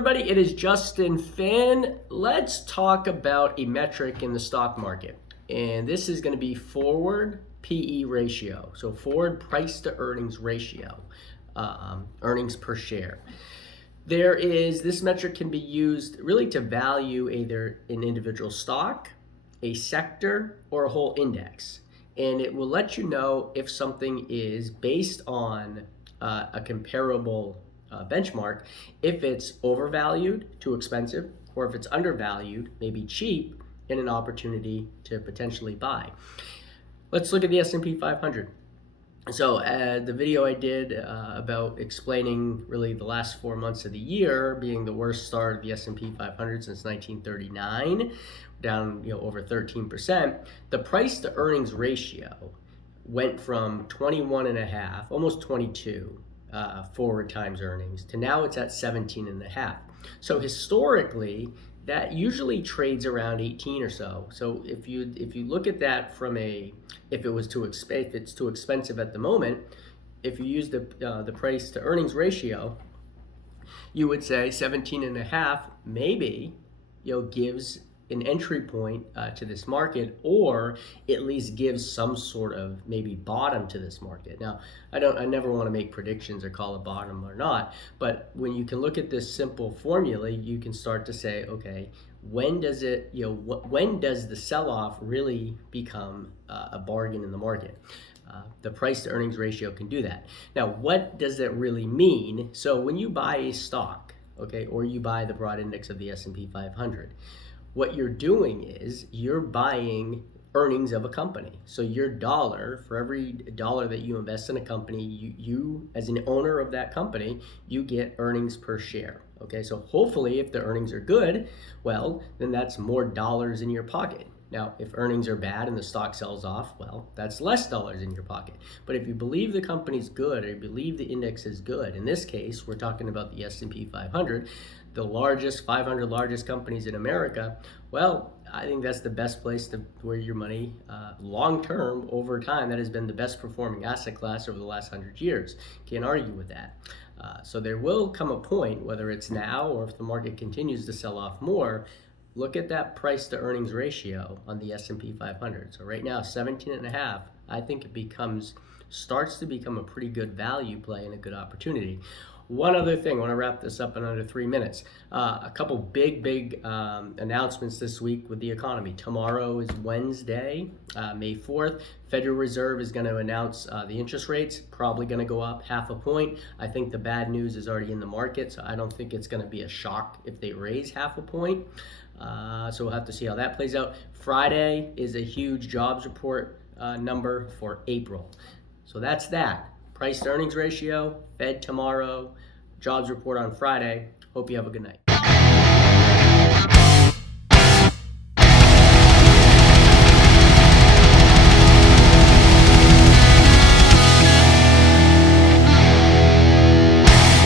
everybody, it is Justin Finn. Let's talk about a metric in the stock market. And this is going to be forward PE ratio. So forward price to earnings ratio, earnings per share. This metric can be used really to value either an individual stock, a sector, or a whole index. And it will let you know if something is based on a comparable benchmark, if it's overvalued, too expensive, or if it's undervalued, maybe cheap, and an opportunity to potentially buy. Let's look at the S&P 500. So the video I did about explaining really the last 4 months of the year being the worst start of the S&P 500 since 1939, down over 13%. The price to earnings ratio went from 21.5, almost 22 forward times earnings, to now it's at 17.5. So historically, that usually trades around 18 or so. So if you look at that from if it's too expensive at the moment, if you use the price to earnings ratio, you would say 17.5 maybe gives an entry point to this market, or at least gives some sort of maybe bottom to this market. Now, I never want to make predictions or call a bottom or not, but when you can look at this simple formula, you can start to say, okay, when does the sell-off really become a bargain in the market? The price to earnings ratio can do that. Now, what does that really mean? So when you buy a stock, okay, or you buy the broad index of the S&P 500, what you're doing is you're buying earnings of a company. So your dollar, for every dollar that you invest in a company, you as an owner of that company, you get earnings per share. Okay, so hopefully if the earnings are good, well, then that's more dollars in your pocket. Now, if earnings are bad and the stock sells off, well, that's less dollars in your pocket. But if you believe the company's good, or you believe the index is good, in this case, we're talking about the S&P 500, the 500 largest companies in America, well, I think that's the best place to where your money long-term, over time. That has been the best performing asset class over the last 100 years. Can't argue with that. So there will come a point, whether it's now or if the market continues to sell off more, look at that price to earnings ratio on the S&P 500. So right now, 17.5, I think it starts to become a pretty good value play and a good opportunity. One other thing, I want to wrap this up in under 3 minutes. A couple big announcements this week with the economy. Tomorrow is Wednesday, May 4th. Federal Reserve is going to announce the interest rates, probably going to go up 0.5 point. I think the bad news is already in the market, so I don't think it's going to be a shock if they raise 0.5 point. So we'll have to see how that plays out. Friday is a huge jobs report number for April. So that's that. Price to earnings ratio, Fed tomorrow, jobs report on Friday. Hope you have a good night.